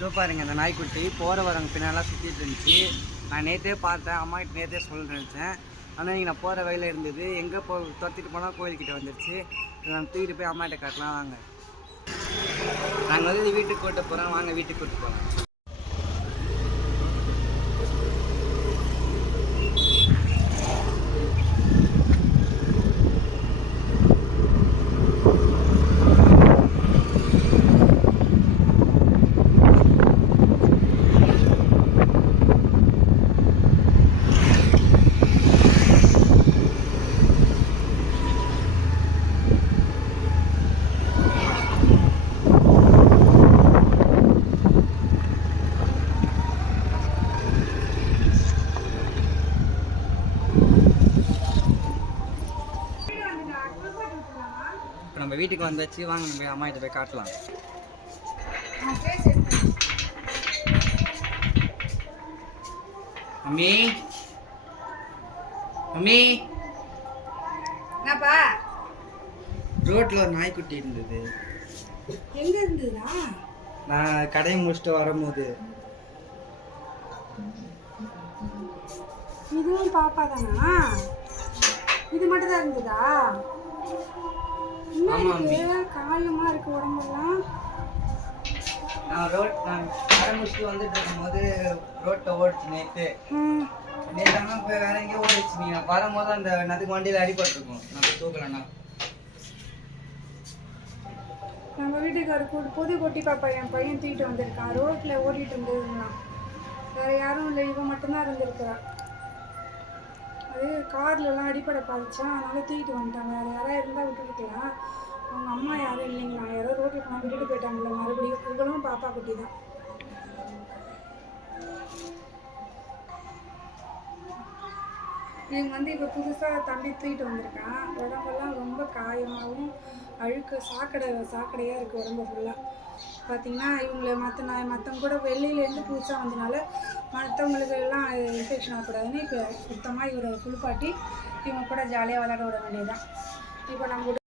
இதோ பாருங்க இந்த நாய்க்குட்டி போகிற வரவங்க பின்னாலாம் சுற்றிட்டு இருந்துச்சு. நான் நேற்றே பார்த்தேன் அம்மா கிட்ட நேற்றே சொல்ல நினச்சேன். ஆனால் இங்கே நான் போகிற வழியில் இருந்தது எங்கே போ துரத்திட்டு போனால் கோயில்கிட்ட வந்துருச்சு. இதை நான் தூக்கிட்டு போய் அம்மாட்ட காட்டலாம் வாங்க. நாங்கள் வந்து வீட்டுக்கு கூட்டு போகிறோம் வாங்க வீட்டுக்கு கூட்டு போகலாம் இப்போ நம்ம வீட்டுக்கு வந்தாச்சு வாங்க நம்ம அம்மா கிட்ட போய் காட்டலாம். மம்மி. மம்மி. என்னப்பா? ரோட்டில் ஒரு நாய்க்குட்டி இருந்தது. எங்க இருந்ததுடா நான் கடையை முடிச்சுட்டு வரும்போது. இதுவும் பாப்பா தானா இது மட்டும் தான் இருந்ததா? காயமா இருக்கு உடம்பெல்லாம். நான் ரோட் நான் முடிச்சுட்டு வந்துட்டு இருக்கும்போது ரோட்டில் ஓடிச்சு நேற்று ம், நேற்று போய் வேற எங்கேயோ ஓடிச்சு. வரும்போது அந்த நதுக்கு வண்டியில் அடிபட்டிருக்கும். நம்ம தூக்கலண்ணா நம்ம வீட்டுக்கு ஒரு கூ- புது குட்டி பாப்பா என் பையன் தூக்கிட்டு வந்திருக்கான். ரோட்ல ஓடிட்டு இருந்ததுன்னா. வேற யாரும் இல்லை இவன் மட்டும்தான் இருந்திருக்கிறா. அது கார்லலாம் அடிப்படை பாதிச்சான் அதனால் தூக்கிட்டு வந்துட்டாங்க வேறு யாராவது இருந்தால் விட்டுருக்கலாம் அவங்க அம்மா யாரும் இல்லைங்களா யாரோ ரோட்டில் போனால் விட்டுட்டு போயிட்டாங்களே மறுபடியும் இவளும் பாப்பா குட்டி தான் இவங்க வந்து இப்போ புதுசாக தம்பி தூக்கிட்டு வந்திருக்கான். உடம்பெல்லாம் ரொம்ப காயமாகவும் அழுக்கு சாக்கடை சாக்கடையாக இருக்குது உடம்பு ஃபுல்லாக பார்த்தீங்கன்னா இவங்களை மற்ற நாய் மற்றவங்க கூட வெளியிலேருந்து புதுசாக வந்தனால மற்றவங்களுக்கு எல்லாம் இன்ஃபெக்ஷன் ஆகக்கூடாதுன்னு இப்போ சுத்தமாக இவரை குளிப்பாட்டி இவங்க கூட ஜாலியாக விளையாட விட வேண்டியதுதான். இப்போ நம்ம